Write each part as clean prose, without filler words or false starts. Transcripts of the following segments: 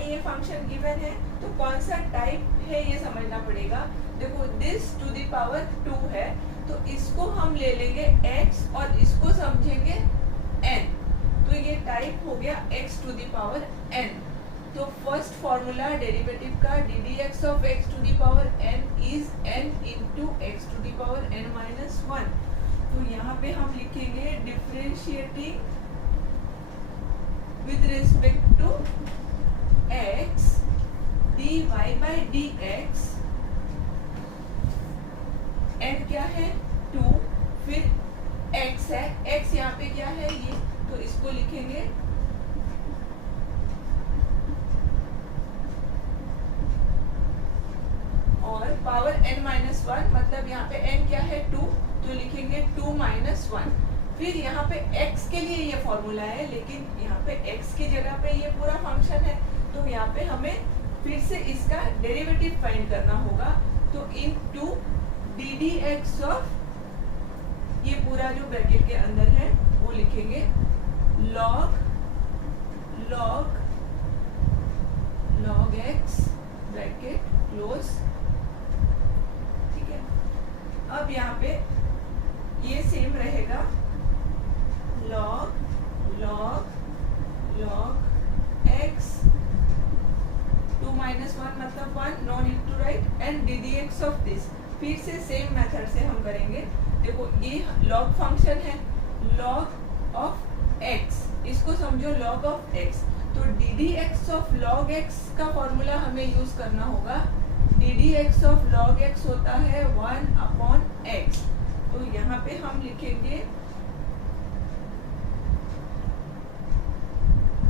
ये function given है तो कौन सा टाइप है ये समझना पड़ेगा। देखो दिस टू द पावर 2 है तो इसको हम ले लेंगे x और इसको समझेंगे n, तो ये टाइप हो गया x to the power n। तो फर्स्ट फॉर्मूला डेरिवेटिव का D D x of x to the power n is n into x to the power n minus 1। तो यहाँ पे हम लिखेंगे differentiating with respect to x dy by dx, n क्या है 2, फिर x है, x यहाँ पे क्या है ये, तो इसको लिखेंगे और पावर n माइनस 1, मतलब यहाँ पे n क्या है 2, तो लिखेंगे 2 माइनस 1। फिर यहाँ पे x के लिए ये फॉर्मूला है, लेकिन यहाँ पे x की जगह पे ये पूरा फंक्शन है, तो यहाँ पे हमें फिर से इसका डेरिवेटिव फाइंड करना होगा। तो into d D x of, ये पूरा जो ब्रैकेट के अंदर है वो लिखेंगे log x ब्रैकेट क्लोज, ठीक है। अब यहाँ पे ये सेम रहेगा log x 2 minus 1 मतलब 1, no need to write, and ddx of this। फिर से सेम मेथड से हम करेंगे। देखो ये log फंक्शन है, log of x, इसको समझो log of x, तो ddx of log x का फॉर्मूला हमें यूज करना होगा। ddx of log x होता है 1/x, तो यहाँ पे हम लिखेंगे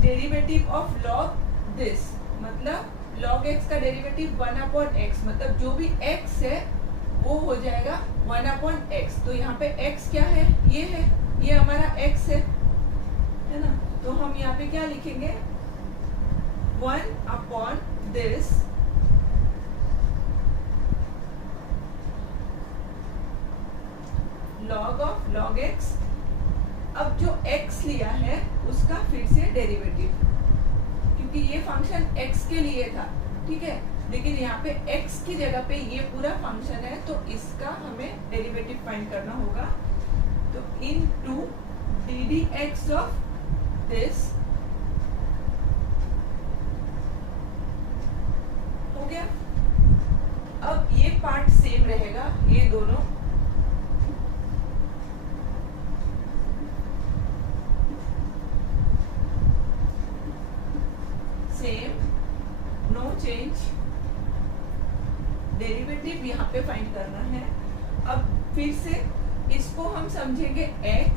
डेरिवेटिव ऑफ log दिस, मतलब log x का डेरिवेटिव 1/x, मतलब जो भी x है वो हो जाएगा 1/x। तो यहाँ पे x क्या है, ये हमारा x है ना, तो हम यहाँ पे क्या लिखेंगे 1/this log of log x। अब जो x लिया है उसका फिर से डेरिवेटिव, क्योंकि ये फंक्शन x के लिए था, ठीक है, लेकिन यहाँ पे x की जगह पे ये पूरा फंक्शन है, तो इसका हमें डेरिवेटिव फाइंड करना होगा। तो into d D x of this हो गया। अब ये पार्ट सेम रहेगा, ये दोनों सेम, नो चेंज, डेरिवेटिव यहाँ पे फाइंड करना है। अब फिर से इसको हम समझेंगे x,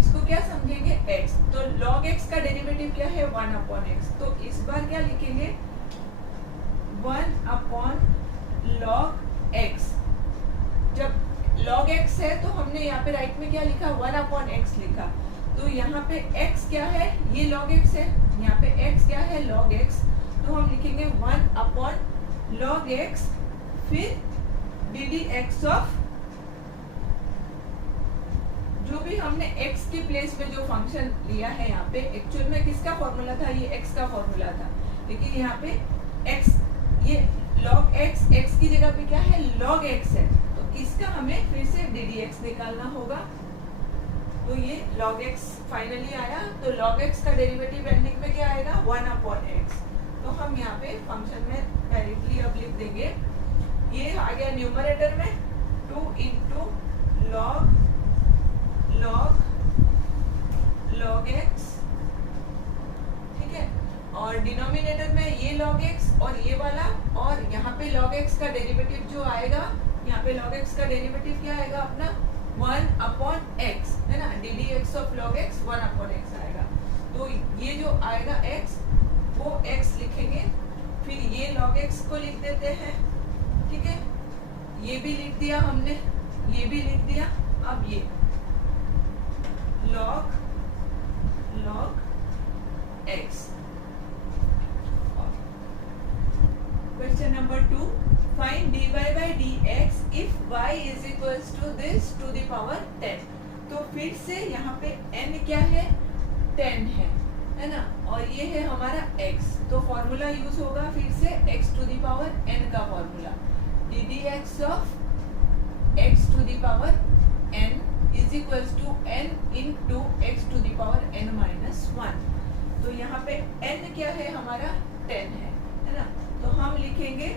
इसको क्या समझेंगे x, तो log x का डेरिवेटिव क्या है 1/x, तो इस बार क्या लिखेंगे 1/log x। जब log x है तो हमने यहाँ पे राइट में क्या लिखा 1/x लिखा, तो यहाँ पे x क्या है, ये log x है, यहाँ पे x क्या है log x, तो हम लिखेंगे 1/log x, फिर डी डी एक्स ऑफ, जो भी हमने x के प्लेस में जो फंक्शन लिया है यहाँ पे, एक्चुअल में किसका फॉर्मूला था, ये x का फॉर्मूला था, लेकिन यहाँ पे x, ये log x की जगह पे क्या है log x है, तो इसका हमें फिर से डी डी एक्स निकालना होगा। तो ये log x फाइनली आया, तो log x का डेरिवेटिव एंडिंग में क्या आएगा 1/x। तो हम यहाँ पे फंक्शन में डायरेक्टली अब लिख देंगे, ये आ गया न्यूमरेटर में 2 इंटू log x, ठीक है, और डिनोमिनेटर में ये log x और ये वाला, और यहाँ पे log x का डेरिवेटिव जो आएगा, यहाँ पे log x का डेरिवेटिव क्या आएगा अपना 1/x है ना, D D x of log x 1/x आएगा। तो ये जो आएगा x वो x लिखेंगे, फिर ये log x को लिख देते हैं, ठीक है, ये भी लिख दिया हमने, ये भी लिख दिया। अब ये log x। Question number 2, find dy by dx if y is equals to this to the power 10। तो फिर से यहाँ पे n क्या है 10 है है ना, और ये है हमारा x, तो फॉर्मूला यूज होगा फिर से x to the power n का formula, ddx of x to the power n is equals to n into x to the power n minus 1। तो यहाँ पे n क्या है हमारा 10 है ना, तो हम लिखेंगे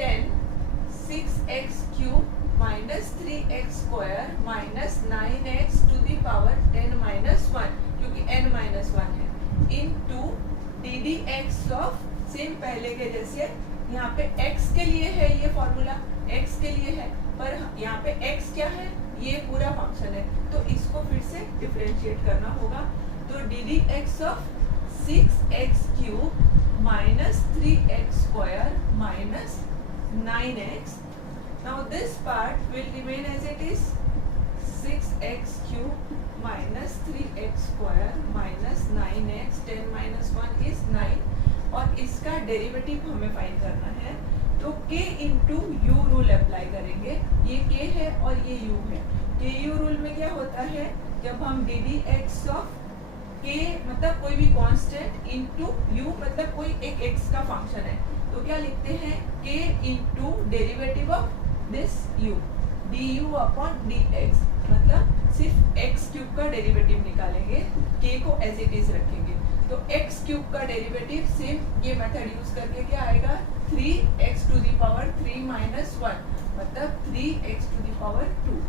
10 6x cube minus 3x square minus 9x to the power 10 minus 1, क्योंकि n माइनस 1 है, into d D x of, same पहले के जैसे यहाँ पे x के लिए है ये फॉर्मूला, x के लिए है, पर यहाँ पे x क्या है, ये पूरा फंक्शन है, तो इसको फिर से डिफरेंशिएट करना होगा। तो D D x of 6x cube minus 3x square minus 9x, now this part will remain as it is 6x cube minus 3x square minus 9x, 10 minus 1 is 9, और इसका डेरिवेटिव हमें फाइंड करना है, तो k into u rule apply करेंगे, ये k है और ये u है। k u रूल में क्या होता है, जब हम D D x of k मतलब कोई भी कांस्टेंट इंटू u मतलब कोई एक x का फंक्शन है, तो क्या लिखते हैं k into derivative of this u du upon dx, मतलब सिर्फ x क्यूब का डेरिवेटिव निकालेंगे, k को एज इट इज रखेंगे, तो x क्यूब का डेरिवेटिव सेम ये मेथड यूज करके क्या आएगा 3x to the power 3 minus 1, मतलब 3x टू दी पावर 2,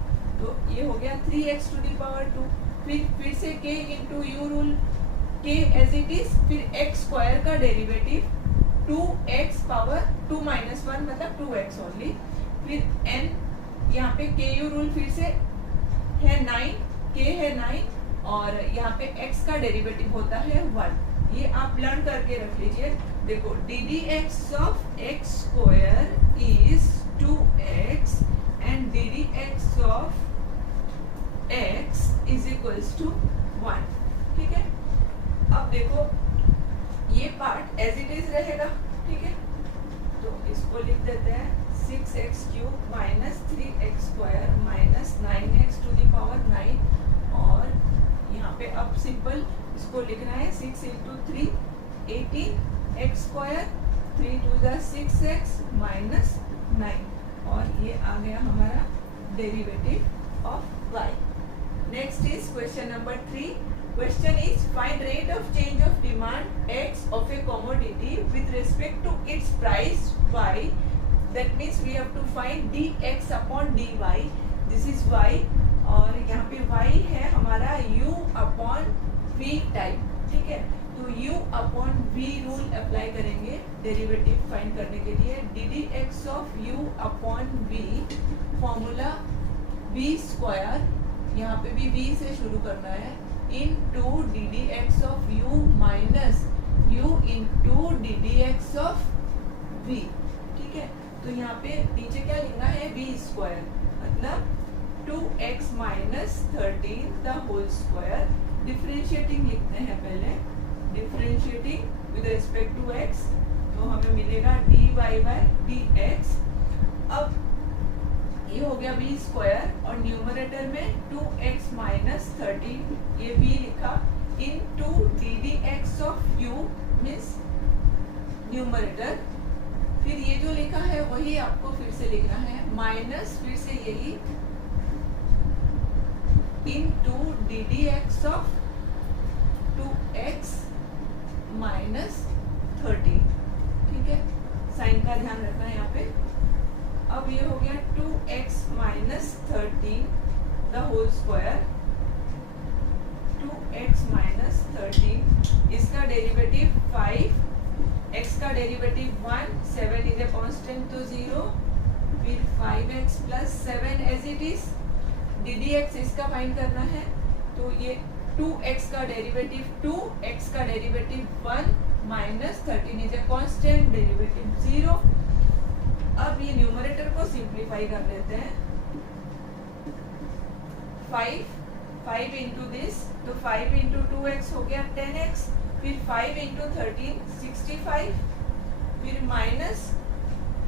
तो ये हो गया 3x टू दी पावर 2। फिर से k into u rule, k as it is, फिर x स्क्वायर का डेरिवेटिव 2x पावर 2 माइनस 1 मतलब 2x ओनली, फिर n, यहाँ पे के यू रूल फिर से है 9, k है 9 और यहाँ पे x का डेरिवेटिव होता है 1, ये आप लर्न करके रख लीजिए। देखो D D x of x square is 2x and D D x of x is equals to 1, ठीक है। अब देखो ये पार्ट एज इट इज रहेगा, ठीक है, तो इसको लिख देते हैं 6x cube minus 3x square minus 9x to the power 9, और यहाँ पे अब सिंपल इसको लिखना है 6 into 3 18x square 3 to the 6x minus 9, और ये आ गया हमारा derivative of y। Next is question number 3। Question is find rate of change of demand x of a commodity with respect to its price y. That means we have to find dx upon dy. This is y, और यहाँ पे y है हमारा u upon v type, ठीक है, तो u upon v rule apply करेंगे derivative find करने के लिए। ddx of u upon v formula v square, यहाँ पे भी v से शुरू करना है, into ddx of u minus u into ddx of v, ठीक है, तो यहाँ पे नीचे क्या लिखना है v स्क्वायर, मतलब 2x minus 13 the whole square, differentiating लिखते हैं पहले, differentiating with respect to x, तो हमें मिलेगा dy बाय dx। अब ये हो गया v स्क्वायर, और न्यूमरेटर में 2x माइनस 13 ये v लिखा, into ddx of u means numerator, फिर ये जो लिखा है वही आपको फिर से लिखना है, माइनस फिर से यही into ddx of 2x minus 13, ठीक है, साइन का ध्यान रखना है यहाँ पे। अब ये हो गया 2x minus 13 the whole square, 2x minus 13, इसका डेरिवेटिव 5, x का डेरिवेटिव 1, 7 इज ए कांस्टेंट तो 0, फिर 5x plus 7 as it is, ddx इसका फाइंड करना है, तो ये 2x का डेरिवेटिव 2, x का derivative 1 minus 13 is a constant, derivative 0। अब ये न्यूमरेटर को सिंप्लीफाई कर लेते हैं, 5 इंटू दिस, तो 5 इंटू 2x हो गया 10x, फिर 5 इंटू 13 65, फिर माइनस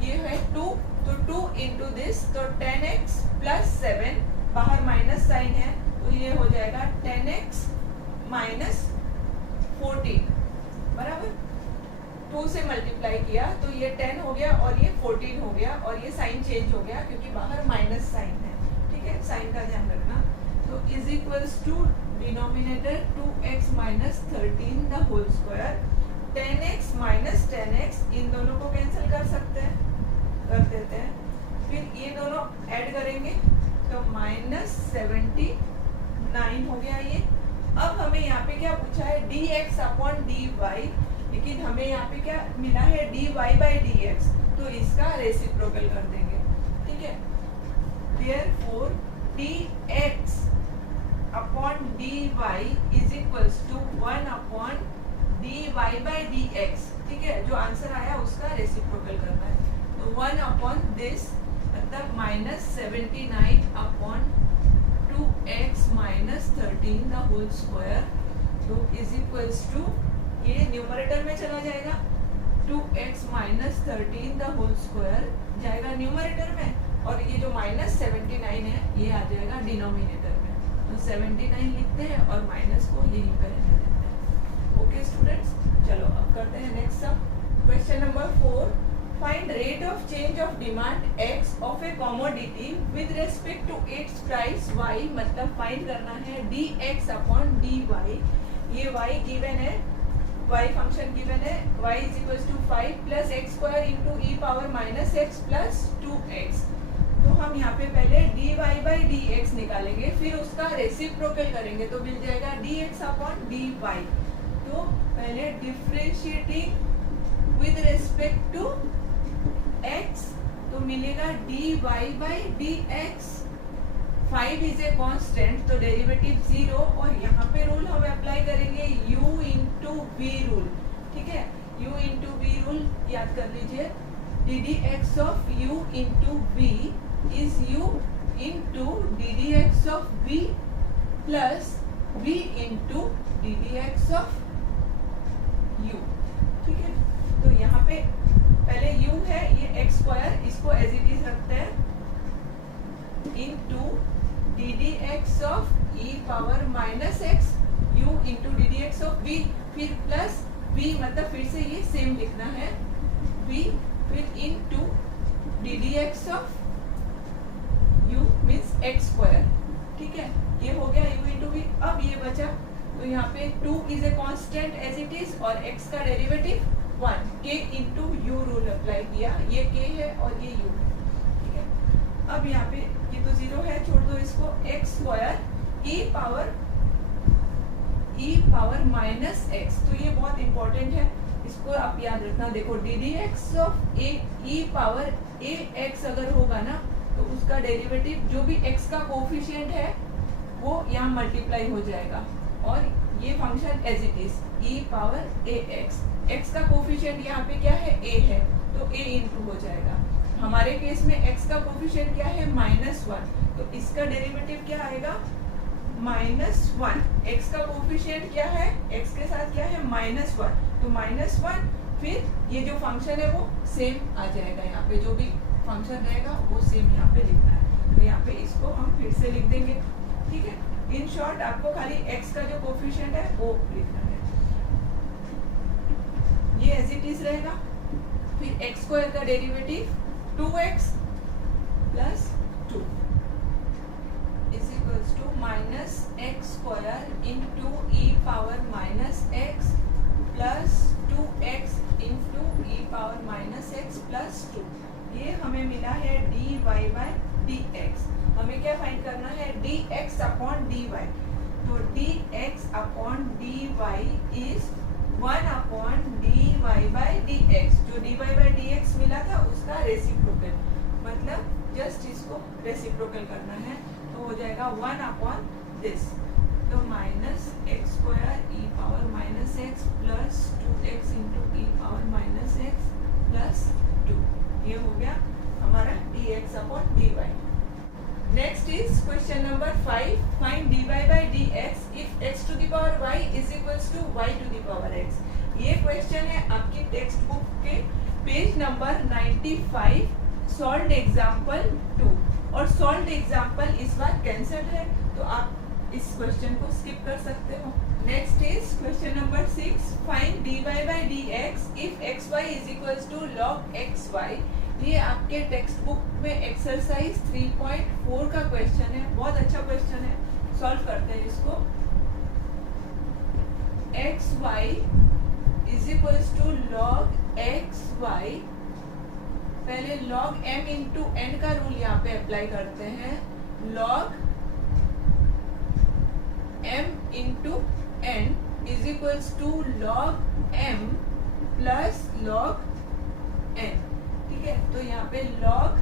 ये है 2, तो 2 इंटू दिस, तो 10x प्लस 7, बाहर माइनस साइन है तो ये हो जाएगा 10x माइनस 14 बराबर 2 से मल्टीप्लाई किया तो ये 10 हो गया और ये 14 हो गया और ये साइन चेंज हो गया क्योंकि बाहर माइनस साइन है, ठीक है, साइन का ध्यान रखना। तो is equals to denominator 2x minus 13 the whole square, 10x minus 10x, इन दोनों को कैंसिल कर सकते हैं, कर देते हैं, फिर ये दोनों ऐड करेंगे तो माइनस 79 हो गया ये। अब हमें यहाँ पे क्या पूछा है dx अपॉन dy, लेकिन हमें यहाँ पे क्या मिला है dy बाई dx, तो इसका रेसिप्रोकल कर देंगे, ठीक है। Therefore dx upon dy is equals to 1 upon dy by dx, ठीक है, जो आंसर आया उसका रेसिप्रोकल करना है। तो 1 अपॉन दिस मतलब minus 79 upon 2x minus 13 the whole square, तो इज इक्वल्स टू ये न्यूमरेटर में चला जाएगा, 2x minus 13 the whole square जाएगा न्यूमरेटर में और ये जो माइनस 79 है ये आ जाएगा डिनोमिनेटर में। तो 79 लिखते हैं और माइनस को यहीं पर रहने देते हैं। ओके स्टूडेंट्स, चलो अब करते हैं next sum. Question number 4, find rate of change of demand x of a commodity with respect to its price y, मतलब फाइंड करना है dx अपॉन dy। ये y गिवन है, y फंक्शन गिवन है, y is equals to 5 plus x square into e power minus x plus 2x। तो हम यहाँ पे पहले dy बाई dx निकालेंगे, फिर उसका रेसिप्रोकल करेंगे तो मिल जाएगा dx अपॉन dy। तो पहले differentiating with respect to x, तो मिलेगा dy by dx। 5 is a constant तो डेरिवेटिव 0 और यहाँ पे रूल हम अप्लाई करेंगे u इंटू v रूल, ठीक है। u इंटू v रूल याद कर लीजिए, ddx of u into v is u into ddx of v plus v into ddx of u, ठीक है। तो यहाँ पे पहले u है, ये एक्स स्क्वायर, इसको एज इट इज रखते हैं, into ddx of e power minus x, u into ddx of v, फिर प्लस v, मतलब फिर से ये सेम लिखना है v, फिर into ddx of u means x square, ठीक है। ये हो गया u इंटू v। अब ये बचा तो यहाँ पे 2 is a constant as it is और x का derivative 1, k into u rule apply किया, ये k है और ये u है, ठीक है। अब यहाँ पे ये तो 0 है, छोड़ दो इसको, x square e power minus x, तो ये बहुत इंपॉर्टेंट है, इसको आप याद रखना। देखो ddx of e power ax अगर होगा ना तो उसका डेरिवेटिव जो भी x का कोफिशिएंट है वो यहाँ मल्टीप्लाई हो जाएगा और ये function as it is e power ax, x का कोफिशिएंट यहाँ पे क्या है a है तो a इंटू हो जाएगा। हमारे केस में x का कोफिशिएंट क्या है -1, तो इसका डेरिवेटिव क्या आएगा -1। x का कोफिशिएंट क्या है, x के साथ क्या है -1, तो -1, फिर ये जो फंक्शन है वो सेम आ जाएगा, यहाँ पे जो भी फंक्शन रहेगा वो सेम यहाँ पे लिखना है। तो यहाँ पे इसको हम फिर से लिख देंगे, ठीक है। इन शॉर्ट आपको खाली x का जो कोफिशिएंट है वो लिखना है, ये एज इट इज रहेगा। फिर एक्स स्क्वायर का derivative 2x plus 2 is equals to minus x square into e power minus x plus 2x into e power minus x plus 2। ये हमें मिला है dy बाई dx। हमें क्या फाइंड करना है dx अपॉन dy, तो dx upon dy is 1 upon dy by dx, जो dy बाई dx मिला था उसका रेसिप्रोकल, मतलब जस्ट इसको रेसिप्रोकल करना है, तो हो जाएगा 1 अपॉन दिस, तो minus x square e power minus x plus 2x into e power minus x plus 2। ये हो गया हमारा dx upon dy। Next is question number 5, find dy by dx if x to the power y is equals to y to the power x। ये question है आपकी textbook के page number 95, solved example 2, और solved example इस बार cancelled है, तो आप इस क्वेश्चन को स्किप कर सकते हो। Next is question number 6, find dy by dx if xy is equals to log xy। ये आपके टेक्स्ट बुक में एक्सरसाइज 3.4 का क्वेश्चन है, बहुत अच्छा क्वेश्चन है, सॉल्व करते हैं इसको। xy is equals to log xy, पहले log m इंटू n का रूल यहाँ पे अप्लाई करते हैं। log m into n is equals to log m plus log n, ठीक है। तो यहाँ पे log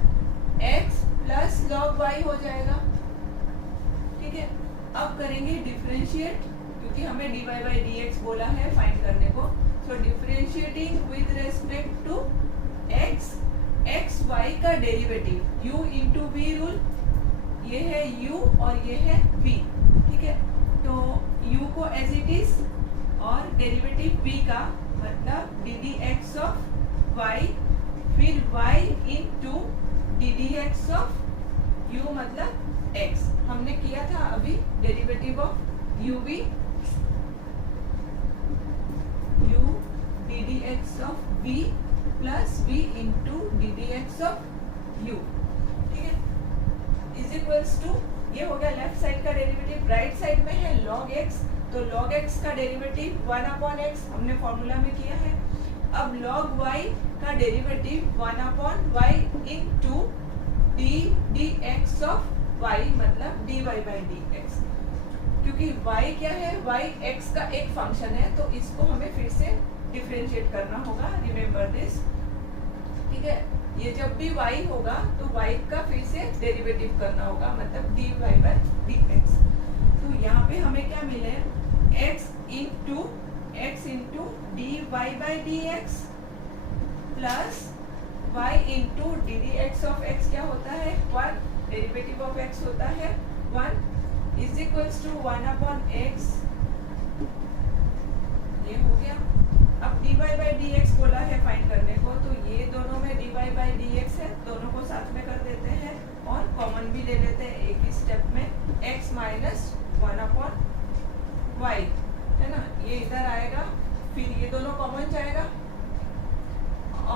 x plus log y हो जाएगा, ठीक है। अब करेंगे डिफरेंशिएट, क्योंकि हमें dy by dx बोला है फाइंड करने को। So differentiating with respect to x, x y का derivative u into v rule, ये है u और ये है v, ठीक है। तो u को एज इट इज और डेरिवेटिव v का मतलब D D x of y, फिर y into D D x of u मतलब x। हमने किया था अभी derivative of u v, u D D x of v plus v into D D x of u, ठीक है, is equals to, ये हो गया लेफ्ट साइड का डेरिवेटिव। राइट साइड में है log x, तो log x का डेरिवेटिव 1/x हमने फॉर्मूला में किया है। अब log y का derivative 1/y into D D x of y मतलब dy by dx, क्योंकि y क्या है, y x का एक फंक्शन है, तो इसको हमें फिर से डिफरेंशिएट करना होगा, रिमेम्बर दिस, ठीक है। ये जब भी y होगा तो y का फिर से डेरिवेटिव करना होगा, मतलब dy by dx। तो यहाँ पे हमें क्या मिले, x into dy by dx plus y into D D x of x क्या होता है 1, डेरिवेटिव ऑफ x होता है 1 इज इक्वल्स टू 1/x, ये हो गया। अब dy by dx बोला है फाइंड करने को, तो ये दोनों में dy by dx है, दोनों को साथ में कर देते हैं और कॉमन भी ले लेते हैं एक ही स्टेप में, x माइनस 1/y, है ना, ये इधर आएगा, फिर ये दोनों कॉमन जाएगा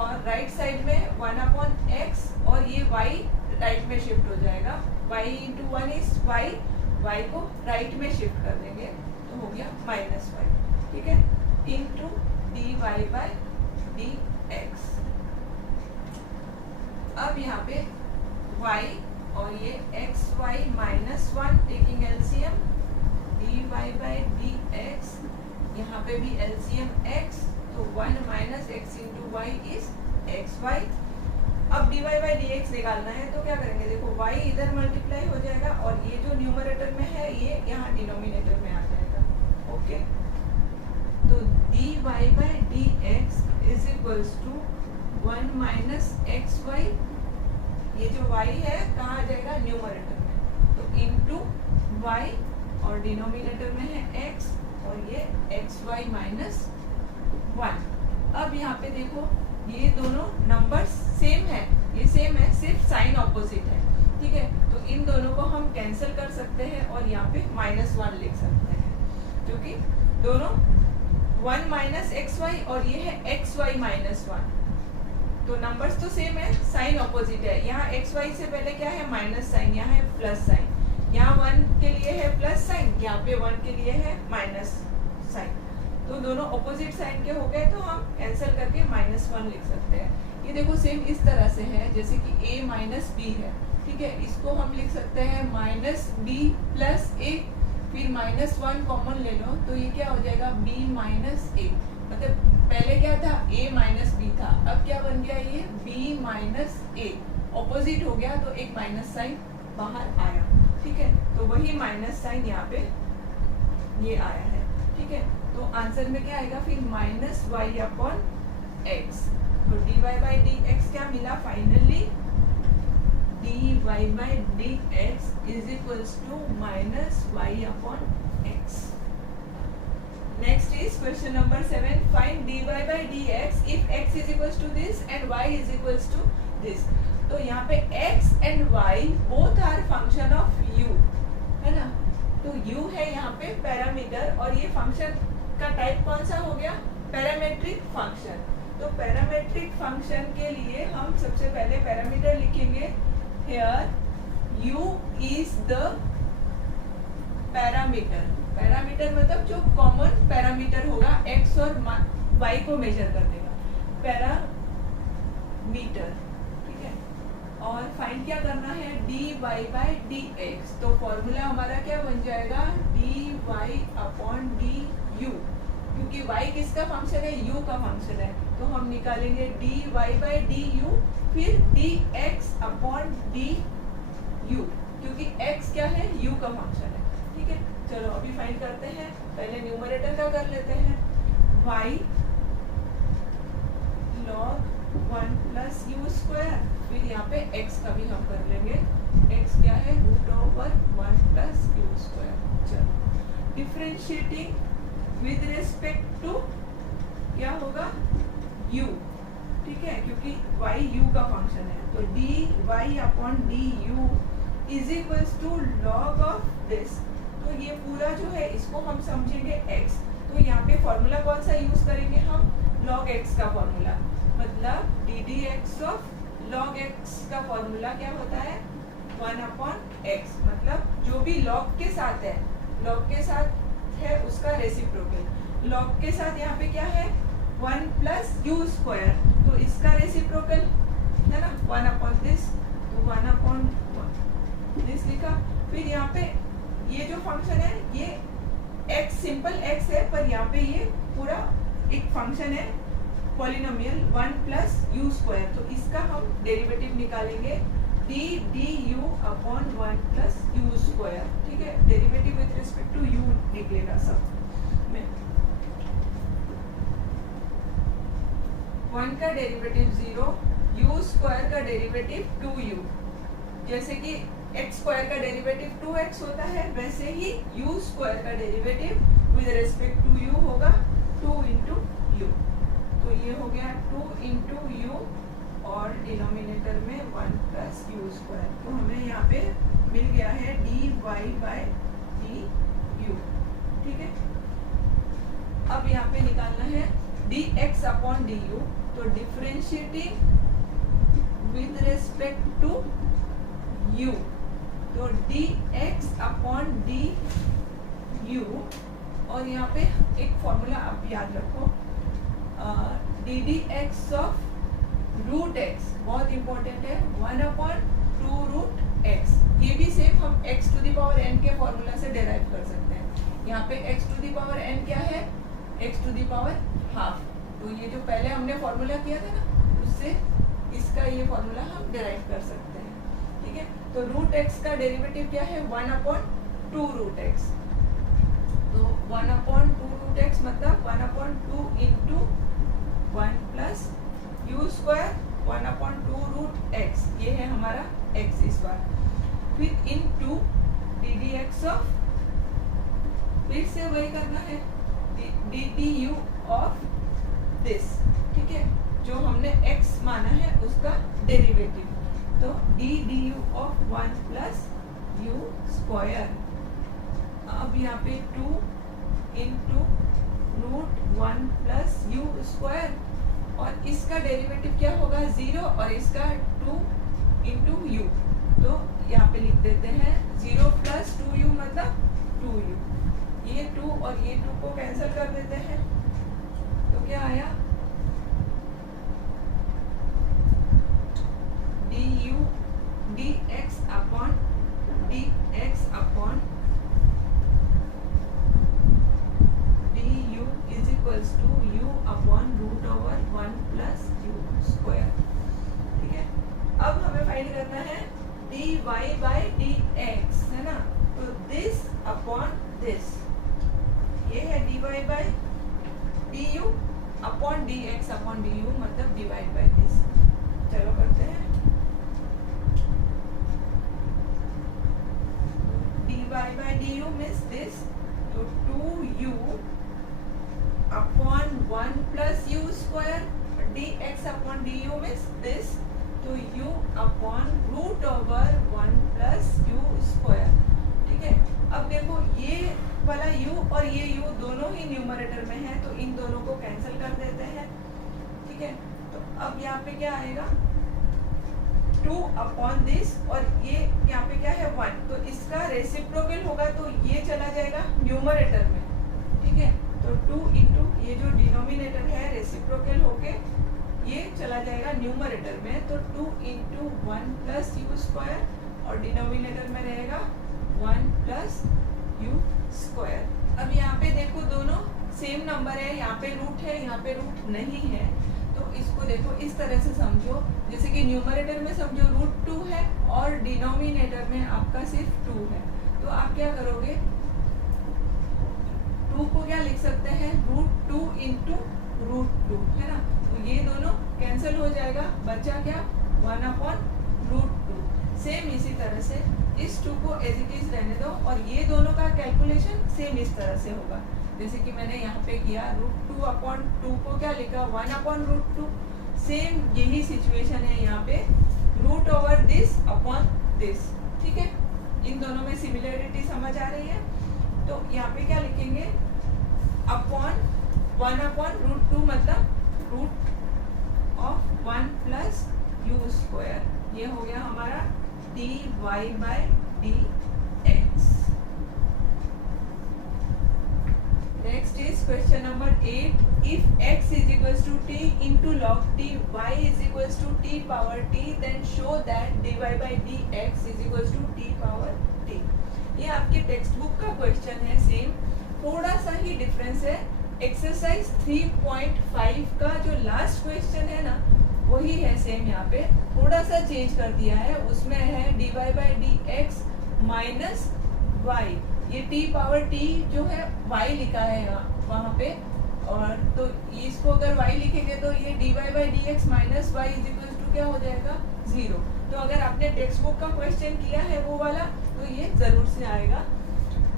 और राइट साइड में 1/x और ये y राइट में शिफ्ट हो जाएगा, y इंटू 1 इज y को राइट में शिफ्ट कर देंगे तो हो गया -y, ठीक है, इंटू dy by dx। अब यहाँ पे y और ये xy -1 taking LCM, dy by dx, यहाँ पे भी एलसीएम x, तो 1 minus x into y is xy। अब dy by dx निकालना है तो क्या करेंगे, देखो y इधर मल्टीप्लाई हो जाएगा और ये जो न्यूमरेटर में है ये यहाँ डिनोमिनेटर में आ जाएगा, ओके। तो dy by dx is equals to 1 minus xy, ये जो y है कहाँ आ जाएगा, न्यूमरेटर में, तो इंटू y और डिनोमिनेटर में है x और ये xy -1। अब यहाँ पे देखो ये दोनों नंबर्स सेम है, ये सेम है, सिर्फ साइन ऑपोजिट है, ठीक है। तो इन दोनों को हम कैंसिल कर सकते हैं और यहाँ पे -1 लिख सकते हैं, क्योंकि दोनों 1 माइनस xy और ये है xy -1, तो नंबर्स तो सेम है, साइन ऑपोजिट है। यहाँ xy से पहले क्या है, माइनस साइन, यहाँ है प्लस साइन, यहाँ 1 के लिए है प्लस साइन, यहाँ पे 1 के लिए है माइनस साइन, तो दोनों ऑपोजिट साइन के हो गए, तो हम कैंसिल करके -1 लिख सकते हैं। ये देखो सेम इस तरह से है जैसे कि a माइनस b है, ठीक है, इसको हम लिख सकते हैं -b प्लस a, फिर -1 कॉमन ले लो तो ये क्या हो जाएगा, b माइनस a, मतलब पहले क्या था a माइनस b था, अब क्या बन गया, ये b माइनस a, ऑपोजिट हो गया तो एक माइनस साइन बाहर आया, ठीक है। तो वही माइनस साइन यहाँ पे ये आया है, ठीक है। तो आंसर में क्या आएगा फिर -y/x, तो dy by dx क्या मिला finally, dy by dx is equals to -y/x। Next is question number 7, find dy by dx if x is equals to this and y is equals to this। तो यहाँ पे x and y both are function of u, है ना, तो u है यहाँ पे parameter और ये फंक्शन का टाइप कौन सा हो गया, पैरामेट्रिक फंक्शन। तो पैरामेट्रिक फंक्शन के लिए हम सबसे पहले पैरामीटर लिखेंगे, here u is the parameter. Parameter मतलब जो कॉमन पैरामीटर होगा x और y को मेजर करने का, पैरामीटर, ठीक है। और फाइंड क्या करना है, dy बाई dx। तो फॉर्मूला हमारा क्या बन जाएगा, dy अपॉन du, क्योंकि y किसका फंक्शन है, u का फंक्शन है, तो हम निकालेंगे dy बाई du, फिर dx अपॉन du, क्योंकि x क्या है, u का फंक्शन है, ठीक है। चलो अभी फाइंड करते हैं, पहले न्यूमरेटर का कर लेते हैं, y log 1 plus u square, फिर यहाँ पे x का भी हम कर लेंगे, x क्या है, root over 1 plus u square. चलो डिफरेंशिएटिंग विद रिस्पेक्ट टू क्या होगा, u, ठीक है, क्योंकि y u का फंक्शन है, तो dy upon du is equals to log of this. तो ये पूरा जो है इसको हम समझेंगे x, तो यहाँ पे फॉर्मूला कौन सा यूज करेंगे हम, log x का फॉर्मूला, मतलब ddx ऑफ log x का फॉर्मूला क्या होता है, 1 अपॉन x, मतलब जो भी log के साथ है, log के साथ है उसका रेसिप्रोकल। log के साथ यहाँ पे क्या है, 1 प्लस यू स्क्वायर, तो इसका रेसिप्रोकल है ना 1 अपॉन दिस, तो 1 अपॉन दिस लिखा। फिर यहाँ पे ये जो फंक्शन है ये x सिंपल x है, पर यहाँ पे ये पूरा एक फंक्शन है पॉलिनोमियल 1 प्लस यू स्क्वायर, तो इसका हम डेरिवेटिव निकालेंगे du upon 1 plus u square, ठीक है। Derivative with respect to u निकलेगा सब में, 1 का डेरिवेटिव 0, यू स्क्वायर का डेरिवेटिव 2u, जैसे कि x स्क्वायर का डेरिवेटिव 2x होता है, वैसे ही u स्क्वायर का derivative with respect to u होगा 2 इंटू यू, तो ये हो गया 2 इंटू यू और डिनोमिनेटर में 1 प्लस यू स्क्वायर, तो हमें यहाँ पे मिल गया है dy बाई du, ठीक है। अब यहाँ पे निकालना है dx अपॉन du, तो differentiating with respect to u, तो dx अपॉन du, और यहाँ पे एक फॉर्मूला आप याद रखो, ddx ऑफ रूट x, बहुत इंपॉर्टेंट है, 1 अपॉन 2 रूट x, ये भी सेम हम x to the power n के फॉर्मूला से डेराइव कर सकते हैं। यहाँ पे x to the power n क्या है, x to the power half, तो ये जो पहले हमने फॉर्मूला किया था ना, उससे इसका ये फॉर्मूला हम डेराइव कर सकते हैं, ठीक है। तो रूट x का डेरिवेटिव क्या है, 1 अपॉन 2 रूट x, तो 1 अपॉन 2 रूट x मतलब 1 upon 2 into 1 plus u square 1 upon 2 root x, ये है हमारा x इस बार, फिर इनटू ddx ऑफ, फिर से वही करना है du ऑफ दिस, ठीक है, जो हमने x माना है उसका डेरिवेटिव, तो du of 1 plus u square, अब यहाँ पे 2 into root 1 plus u square, और इसका डेरिवेटिव क्या होगा 0, और इसका 2 इंटू यू, तो यहाँ पे लिख देते हैं 0 प्लस 2u मतलब 2u, ये 2 और ये 2 को कैंसिल कर देते हैं, तो क्या आया du dx upon du is equals to u upon root over 1 plus u square, ठीक है। अब हमें फाइंड करना है dy बाई dx, है ना, तो दिस अपॉन दिस, ये है dy by du upon dx upon du, मतलब डिवाइड बाई दिस। चलो करते हैं, dy by du means this, तो 2u upon 1 plus u square, dx upon du means this, तो u upon root over 1 plus u square, ठीक है। अब देखो वाला u और ये u दोनों ही न्यूमरेटर में है, तो इन दोनों को कैंसिल कर देते हैं, ठीक है। तो अब यहाँ पे क्या आएगा 2 अपॉन दिस, और ये यहाँ पे क्या है 1, तो इसका रेसिप्रोकल होगा तो ये चला जाएगा न्यूमरेटर में, ठीक है। तो 2 इंटू ये जो डिनोमिनेटर है रेसिप्रोकल होके ये चला जाएगा न्यूमरेटर में, तो 2 इंटू 1 प्लस यू स्क्वायर, और डिनोमिनेटर में रहेगा 1 प्लस यू स्क्वायर। अब यहाँ पे देखो दोनों सेम नंबर है, यहाँ पे रूट है, यहाँ पे रूट नहीं है, तो इसको देखो इस तरह से समझो, जैसे कि न्यूमरेटर में समझो √2 है और डिनोमिनेटर में आपका सिर्फ 2 है, तो आप क्या करोगे 2 को क्या लिख सकते हैं √2 इंटू √2, है ना। तो ये दोनों कैंसिल हो जाएगा, बचा क्या 1 अपॉन √2। सेम इसी तरह से इस 2 को एज इट इज रहने दो, और ये दोनों का कैलकुलेशन सेम इस तरह से होगा, जैसे कि मैंने यहाँ पे किया √2 अपॉन 2 को क्या लिखा 1 अपॉन √2। सेम यही सिचुएशन है यहाँ पे, root over this upon this, ठीक है। इन दोनों में सिमिलरिटी समझ आ रही है, तो यहाँ पे क्या लिखेंगे अपॉन 1 अपॉन √2 मतलब root of 1 plus u square, ये हो गया हमारा dy by dx। Next is question number 8. If x is equals to t into log t, y is equals to t power t, then show that dy by dx is equals to t power t। ये आपके text book का question है, same थोड़ा सा ही difference है। Exercise 3.5 का जो last question है ना वही है सेम, यहाँ पे थोड़ा सा चेंज कर दिया है, उसमें है dy by dx minus y, ये t पावर t जो है y लिखा है वहाँ पे, और तो इसको अगर y लिखेंगे तो ये dy by dx minus y is equal to क्या हो जाएगा 0। तो अगर आपने टेक्स्ट बुक का क्वेश्चन किया है वो वाला तो ये जरूर से आएगा।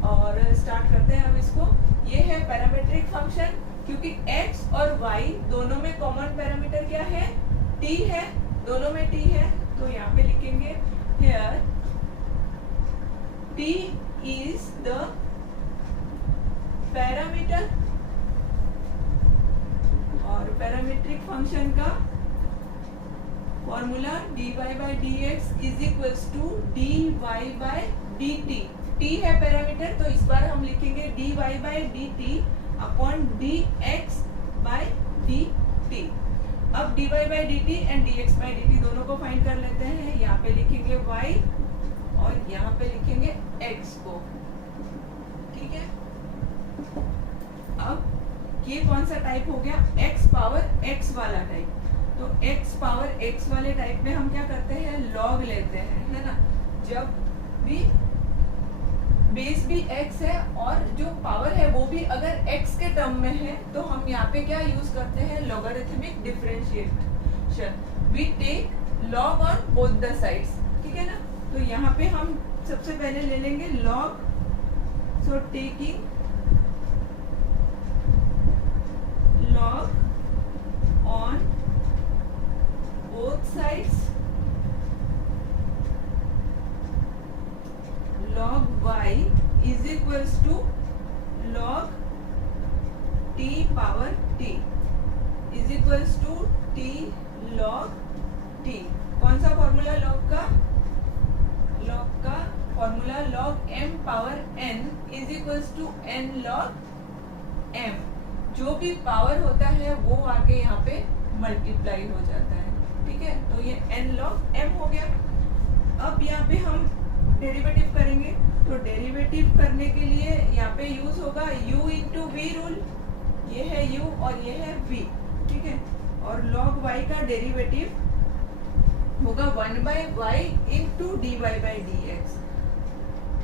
और स्टार्ट करते हैं अब इसको। ये है पैरामीट्रिक फंक्शन, क्योंकि x और y दोनों में कॉमन पैरामीटर क्या है t है, दोनों में t है, तो यहाँ पे लिखेंगे here t is the parameter, और पैरामीट्रिक फंक्शन का formula dy by dx is equals to dy by dt। t है पैरामीटर, तो इस बार हम लिखेंगे dy by dt upon dx by dt। अब dy by dt and dx by dt दोनों को फाइंड कर लेते हैं। यहाँ पे लिखेंगे y और यहाँ पे लिखेंगे x को, ठीक है। अब ये कौन सा टाइप हो गया x पावर x वाला टाइप। तो x पावर x वाले टाइप में हम क्या करते हैं log लेते हैं, है ना। जब भी बेस भी x है और जो पावर है वो भी अगर x के टर्म में है तो हम यहाँ पे क्या यूज करते हैं logarithmic differentiation. We take log on both the sides, ठीक है ना। तो यहाँ पे हम सबसे पहले ले लेंगे log, so taking log on both sides, log y is equals to log t power t is equals to t log t। कौन सा फॉर्मूला log का formula log m power n is equals to n log m। जो भी power होता है वो आके यहाँ पे मल्टीप्लाई हो जाता है, ठीक है। तो ये n log m हो गया। अब यहाँ पे हम डेरिवेटिव करेंगे, तो डेरिवेटिव करने के लिए यहाँ पे यूज होगा u इंटू वी रूल। ये है u और ये है v, ठीक है। और log y का डेरिवेटिव होगा 1 by y into dy by dx।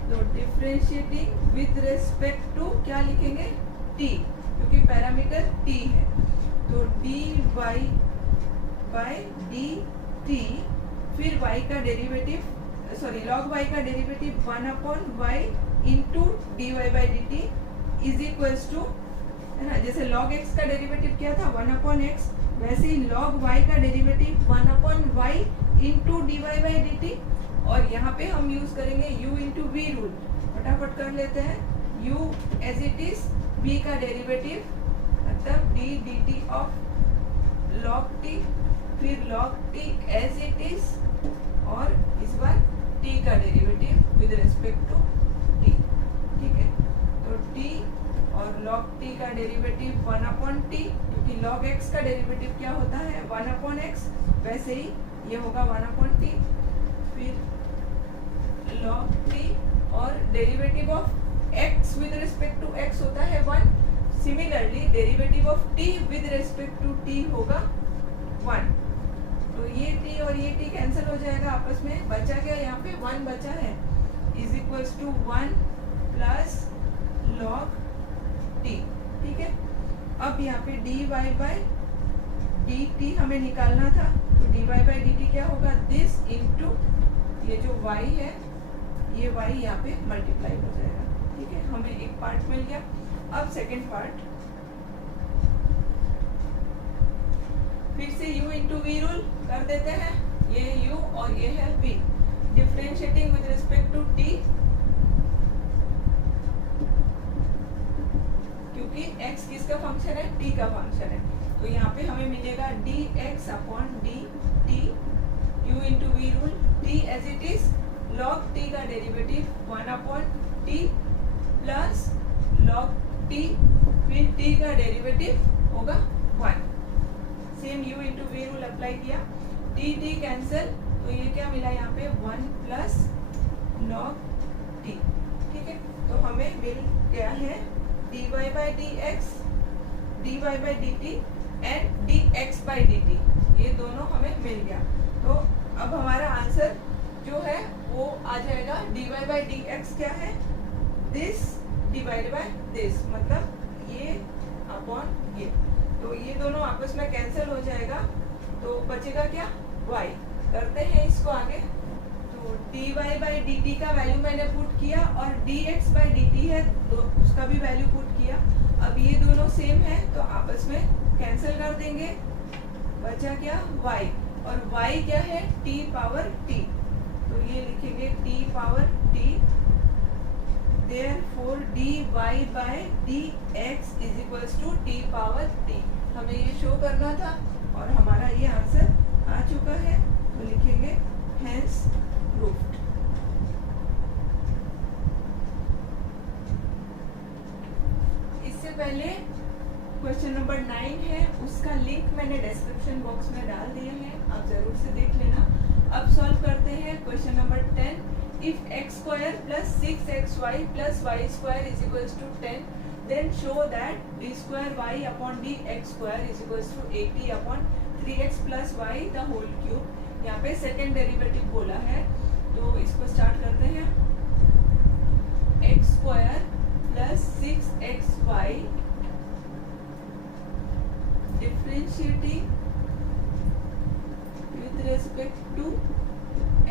तो डिफरेंशिएटिंग विद रेस्पेक्ट टू क्या लिखेंगे t, क्योंकि पैरामीटर t है। तो dy by dt, फिर y का डेरिवेटिव log y का derivative 1 upon y into dy by dt is equals to, है ना। जैसे log x का डेरिवेटिव क्या था 1 अपॉन x, वैसे ही log y का derivative 1 upon y into dy by dt। और यहाँ पे हम यूज करेंगे u इंटू वी रूल। फटाफट कर लेते हैं। u as it is v का डेरिवेटिव मतलब d dt of log t, फिर log t as it is और इस बार t का derivative with respect to t। ठीक है, तो t और log t का डेरिवेटिव 1/t, क्योंकि log x का डेरिवेटिव क्या होता है 1/x, वैसे ही ये होगा 1/t, फिर log t और derivative of x with respect to x होता है 1। Similarly derivative of t with respect to t होगा 1। तो ये t और ये t कैंसिल हो जाएगा आपस में, बचा क्या यहाँ पे 1 बचा है, is equals to 1 plus log t। ठीक है, अब यहाँ पे dy बाय dt हमें निकालना था, तो dy बाय dt क्या होगा, दिस इनटू ये जो y है, ये y यहाँ पे मल्टीप्लाई हो जाएगा। ठीक है, हमें एक पार्ट मिल गया। अब सेकेंड पार्ट, फिर से u इंटू वी रूल कर देते हैं, ये u और ये है v, differentiating with respect to t, क्योंकि x किसका फंक्शन है, t का फंक्शन है, तो यहाँ पे हमें मिलेगा dx upon dt, u into v rule, t as it is, log t का derivative 1/t plus log t, फिर t का डेरिवेटिव होगा 1। Same u into v rule apply किया, t कैंसिल, तो ये क्या मिला यहाँ पे 1 प्लस log t। ठीक है, तो हमें मिल गया है dy by dx, dy by dt and dx by dt, ये दोनों हमें मिल गया। तो अब हमारा आंसर जो है वो आ जाएगा dy बाय dx क्या है, दिस डिवाइड बाय दिस, मतलब ये अपॉन ये, तो ये दोनों आपस में कैंसिल हो जाएगा, तो बचेगा क्या y। करते हैं इसको आगे, तो dy बाय dt का वैल्यू मैंने पुट किया और dx बाय dt है तो उसका भी वैल्यू पुट किया। अब ये दोनों सेम है तो आपस में कैंसिल कर देंगे, बचा क्या y, और y क्या है t पावर t, तो ये लिखेंगे t power t, therefore dy by dx is equals to t power t। हमें ये शो करना था और हमारा ये आंसर आ चुका है, तो लिखेंगे hence proved। इससे पहले क्वेश्चन नंबर 9 है, उसका लिंक मैंने डिस्क्रिप्शन बॉक्स में डाल दिया है, आप जरूर से देख लेना। अब सॉल्व करते हैं question number 10। If x square plus 6xy plus y square is equals to 10, then show that d square y upon dx square is equals to 80 upon 3x plus y the whole cube। यहाँ पे second derivative बोला है, तो इसको start करते हैं। x square plus 6xy differentiating with respect to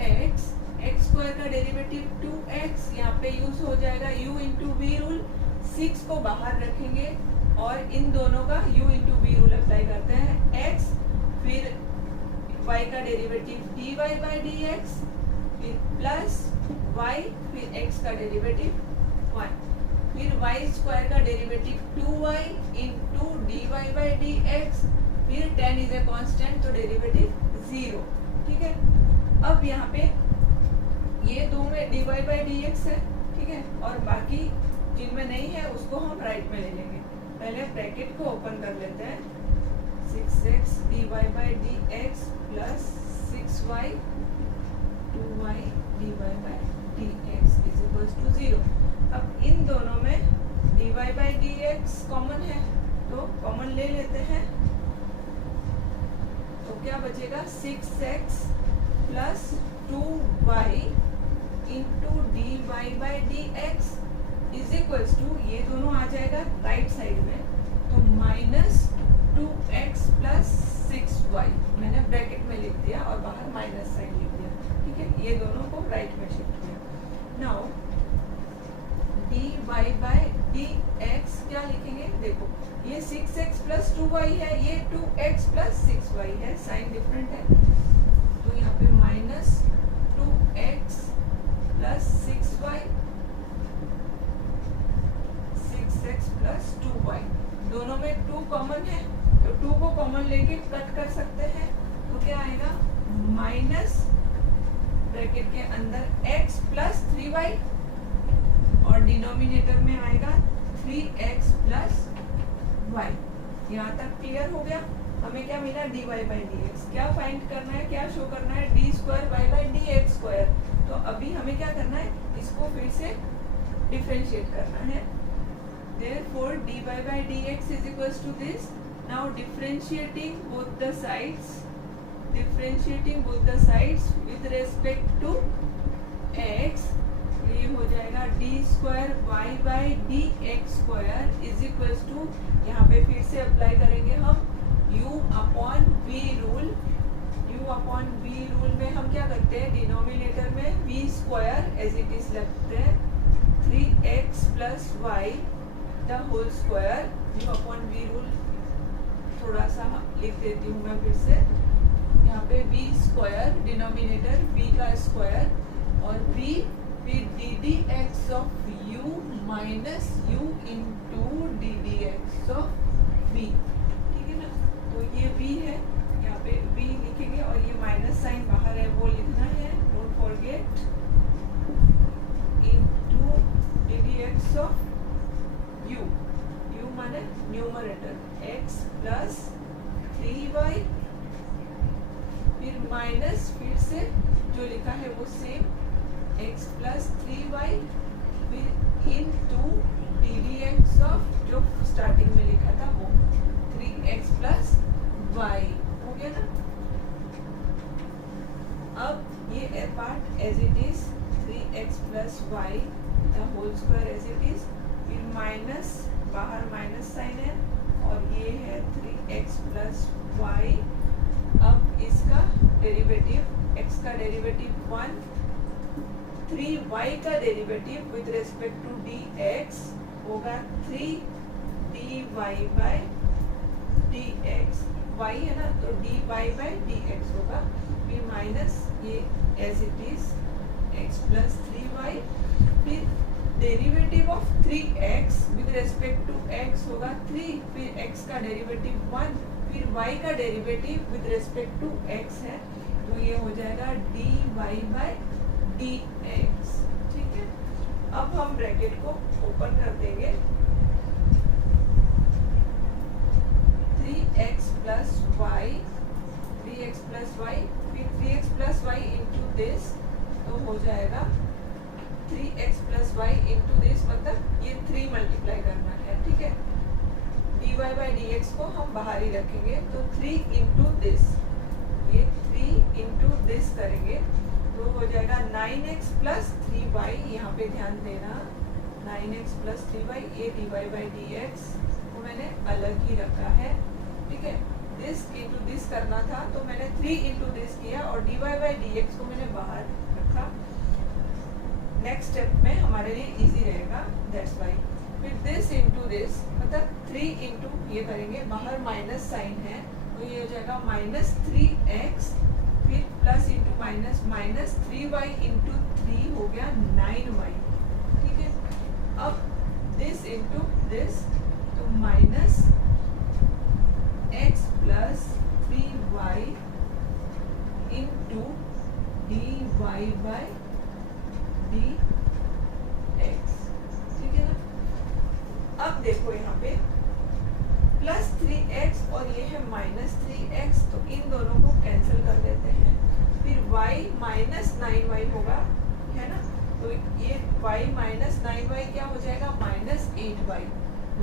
x, x square का derivative 2x, यहाँ पे यूज हो जाएगा u इंटू वी रूल, 6 को बाहर रखेंगे और इन दोनों का u into v rule apply करते हैं, x फिर y का डेरिवेटिव dy बाय dx, फिर प्लस y, फिर x का डेरिवेटिव 1, फिर y स्क्वायर का derivative 2y into dy by dx, फिर 10 इज ए कांस्टेंट तो डेरिवेटिव 0। ठीक है, अब यहाँ पे ये दो में dy बाय dx है, ठीक है, और बाकी जिनमें नहीं है उसको हम राइट में ले लेंगे। पहले ब्रैकेट को ओपन कर लेते हैं, 6x dy by dx plus 6y 2y dy by dx is equals to 0। अब इन दोनों में dy बाय dx कॉमन है तो कॉमन ले लेते हैं, तो क्या बचेगा 6x plus 2y into dy by dx is equals to, ये दोनों आ जाएगा राइट साइड में, तो माइनस 2x प्लस 6y मैंने ब्रैकेट में लिख दिया और बाहर माइनस साइन लिख दिया। ठीक है, ये दोनों को राइट में शिफ्ट किया। नाउ dy बाय dx क्या लिखेंगे, देखो ये 6x प्लस 2y है, ये 2x प्लस 6y है, साइन डिफरेंट है, तो यहाँ पे minus 2x plus 6y 6x plus 2y, दोनों में 2 कॉमन है तो 2 को कॉमन लेके कट कर सकते हैं, तो क्या आएगा माइनस ब्रैकेट के अंदर x प्लस 3y और डिनोमिनेटर में आएगा 3x प्लस y। यहाँ तक क्लियर हो गया। हमें क्या मिला dy बाई dx। क्या फाइंड करना है, क्या शो करना है, d square y by d x square. तो अभी हमें क्या करना है, इसको फिर से डिफरेंशिएट करना है। Therefore dy by dx is equals to this. Now differentiating both the sides with respect to x, ये हो जाएगा d square y by d x square is equals to, यहाँ पे फिर से अप्लाई करेंगे हम u upon v rule. u upon v rule में हम क्या करते हैं, डिनोमिनेटर में v square as it is लगते हैं 3x plus y the whole square. u upon v rule थोड़ा सा लिख देती हूँ मैं फिर से, यहाँ पे v स्क्वायर डिनोमिनेटर v का स्क्वायर और v फिर D D x of u minus u into D D x of v, ठीक है ना। तो ये v है, यहाँ पे v लिखेंगे और ये माइनस साइन बाहर है वो लिखना है, don't forget, into D D x of u, u माने न्यूमरेटर x प्लस 3y, फिर माइनस फिर से जो लिखा है वो सेम x प्लस 3y, फिर into D D x of जो स्टार्टिंग में लिखा था वो 3x प्लस y हो गया ना। अब ये part as it is 3x plus y the whole square as it is, फिर माइनस बाहर माइनस साइन है और ये है 3x प्लस y। अब इसका डेरिवेटिव, x का डेरिवेटिव 1, 3y का derivative with respect to dx होगा 3 dy बाय dx, y है ना तो dy बाय dx होगा, फिर माइनस ये as it is x plus 3y, फिर derivative of 3x with respect to x होगा 3, फिर x का डेरिवेटिव 1, फिर y का derivative with respect to x है तो ये हो जाएगा dy बाय dx, ठीक है। अब हम ब्रैकेट को ओपन कर देंगे, 3x plus y, 3x plus y, फिर 3x plus y into this तो हो जाएगा 3x plus y into this, मतलब ये 3 मल्टीप्लाई करना है, ठीक है। dy बाई dx को हम बाहर ही रखेंगे तो 3 इंटू दिस, ये 3 इंटू दिस करेंगे तो हो जाएगा 9x प्लस 3y, यहाँ पे ध्यान देना 9x प्लस 3y, ये dy बाई dx को मैंने अलग ही रखा है, ठीक है। दिस इंटू दिस करना था तो मैंने 3 इंटू दिस किया और dy बाई dx को मैंने बाहर रखा। नेक्स्ट स्टेप में हमारे लिए इजी रहेगा, दैट्स वाई। फिर दिस इंटू दिस मतलब 3 इंटू ये करेंगे, बाहर माइनस साइन है तो ये हो जाएगा माइनस 3x, फिर plus into minus, minus 3y into 3 हो गया 9y, ठीक है। अब दिस इंटू दिस तो minus x plus 3y into dy by dx, ठीक है ना। अब देखो यहाँ पे प्लस 3x और ये है माइनस 3x तो इन दोनों को कैंसिल कर देते हैं, फिर y माइनस 9y होगा, है ना। तो ये y माइनस 9y क्या हो जाएगा, minus 8y,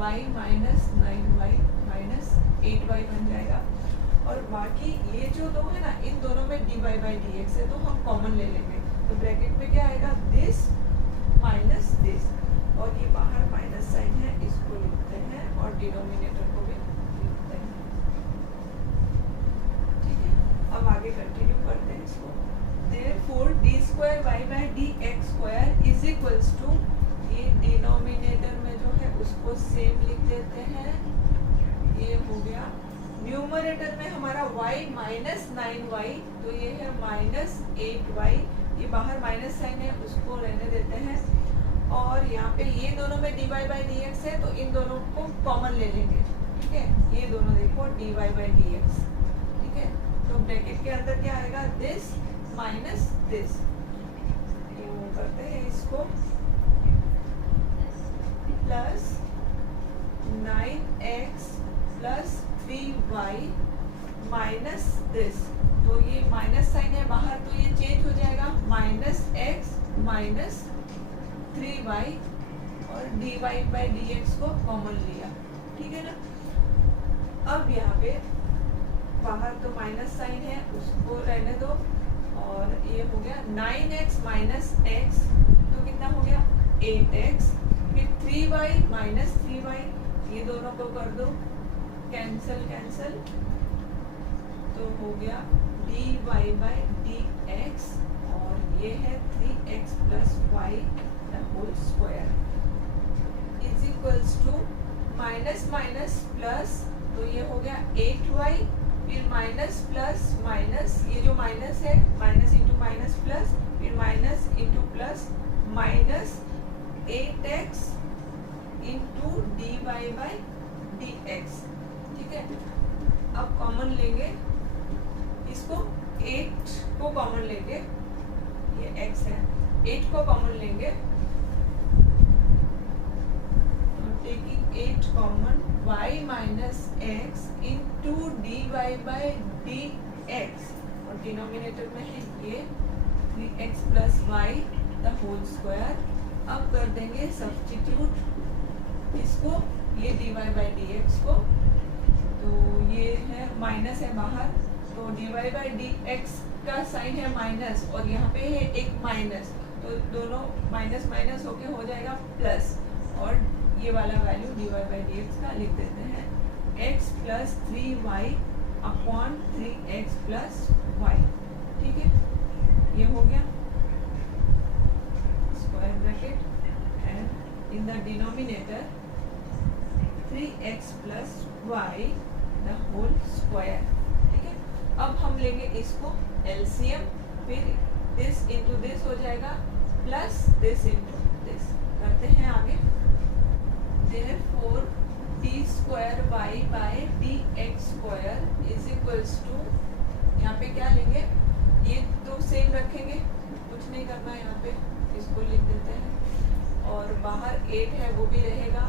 y minus 9y minus 8y बन जाएगा। और बाकी ये जो दो है ना, इन दोनों में dy बाई dx है तो हम कॉमन ले लेंगे तो ब्रैकेट में क्या आएगा, दिस माइनस दिस, और ये बाहर माइनस साइन है इसको लिखते हैं और डिनोमिनेटर को भी लिखते हैं, ठीक है। अब आगे कंटिन्यू करते हैं इसको। Therefore d square y by d x square is equals to, ये डिनोमिनेटर में जो है उसको सेम लिख देते हैं, ये हो गया। न्यूमरेटर में हमारा y माइनस 9y तो ये है माइनस 8y, ये बाहर माइनस साइन है उसको रहने देते हैं, और यहाँ पे ये दोनों में dy बाई डी एक्स है, तो इन दोनों को कॉमन ले लेंगे, ठीक है। ये दोनों देखो dy बाई डी एक्स, ठीक है। तो ब्रैकेट के अंदर क्या आएगा, दिस माइनस दिस, करते हैं इसको, plus 9x plus 3y minus this. तो ये माइनस साइन है बाहर, तो ये चेंज हो जाएगा, माइनस x माइनस 3y और dy बाई डी एक्स को कॉमन लिया, ठीक है ना। अब यहाँ पे बाहर तो माइनस साइन है, उसको रहने दो, और ये हो गया 9x माइनस x, तो कितना हो गया 8x, फिर 3y माइनस 3y, ये दोनों को कर दो कैंसल कैंसल, तो हो गया dy बाई डी एक्स, और ये है 3x plus y the whole square is equals to minus minus plus, तो ये हो गया 8y, फिर माइनस प्लस माइनस, ये जो माइनस है माइनस इंटू माइनस प्लस, फिर minus into plus, minus 8x into D by d x, ठीक है। अब कॉमन लेंगे इसको, 8 को कॉमन लेंगे, ये x है, 8 को कॉमन लेंगे, taking 8 common, y minus x into d y by d x, और डिनोमिनेटर में है ये 3x plus y the whole square. अब कर देंगे सब्स्टिट्यूट इसको, ये dy बाई डी एक्स को, तो ये है माइनस है बाहर, तो dy बाई डी एक्स का साइन है माइनस, और यहाँ पे है एक माइनस, तो दोनों माइनस माइनस होके हो जाएगा प्लस, और ये वाला value dy by d x का लिख देते हैं, x plus 3y upon 3x plus y, ठीक है। ये हो गया square bracket, and in the denominator 3x plus y the whole square, ठीक है। अब हम लेंगे इसको एलसीएम, फिर दिस इंटू दिस हो जाएगा, प्लस दिस इंटू दिस, करते हैं आगे। Therefore d square y by d x square is equals to, यहाँ पे क्या लेंगे, ये तो सेम रखेंगे, कुछ नहीं करना यहाँ पे, इसको लिख देते हैं, और बाहर 8 है वो भी रहेगा,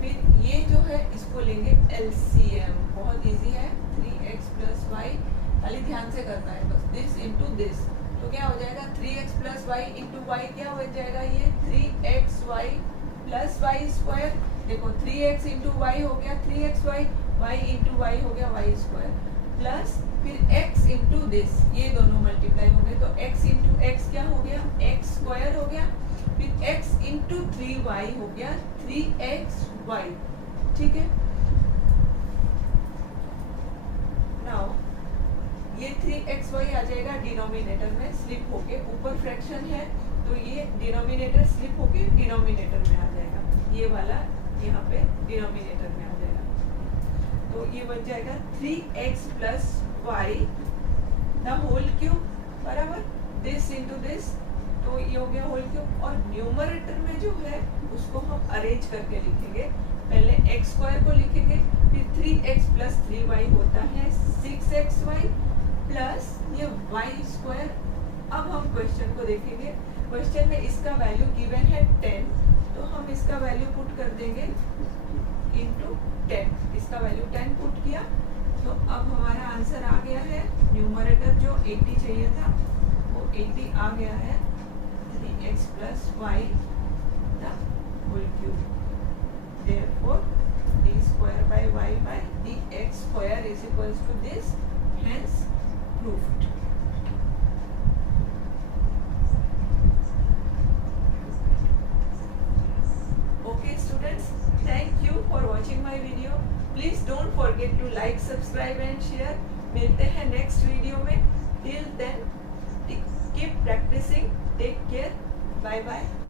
फिर ये जो है इसको लेंगे एलसीएम, बहुत इजी है, 3x प्लस वाई, खाली ध्यान से करना है बस, दिस इंटू दिस, तो क्या हो जाएगा 3x plus Y into Y, क्या हो जाएगा ये 3xy प्लस वाई स्क्वायर, देखो 3x इंटू वाई हो गया 3xy, y इंटू वाई हो गया वाई स्क्वायर, प्लस फिर x इंटू दिस, ये दोनों मल्टीप्लाई हो गए, तो x इंटू एक्स क्या हो गया x स्क्वायर हो गया, फिर x इंटू 3y हो गया 3xy, ठीक है। नाउ ये 3xy आ जाएगा डिनोमिनेटर में स्लिप होके, ऊपर फ्रैक्शन है तो ये डिनोमिनेटर स्लिप होके डिनोमिनेटर में आ जाएगा, ये वाला यहाँ पे डिनोमिनेटर में आ जाएगा, तो ये बन जाएगा 3x plus y the whole cube बराबर दिस इंटू दिस, तो ये हो गया होल क्यूब, और न्यूमरेटर में जो है उसको हम अरेंज करके लिखेंगे, पहले x स्क्वायर को लिखेंगे, फिर 3x प्लस 3y होता है 6xy प्लस ये y स्क्वायर। अब हम क्वेश्चन को देखेंगे, क्वेश्चन में इसका वैल्यू गिवन है 10, तो हम इसका वैल्यू पुट कर देंगे इंटू 10, इसका वैल्यू 10 पुट किया, तो अब हमारा आंसर आ गया है, न्यूमरेटर जो 80 चाहिए था वो 80 आ गया है, 3x plus y the whole cube, therefore d square by y by dx square is equals to this, hence proved. Okay students, thank you for watching my video. Please don't forget to like, subscribe and share. मिलते हैं next video में. Till then, keep practicing. Take care. Bye bye.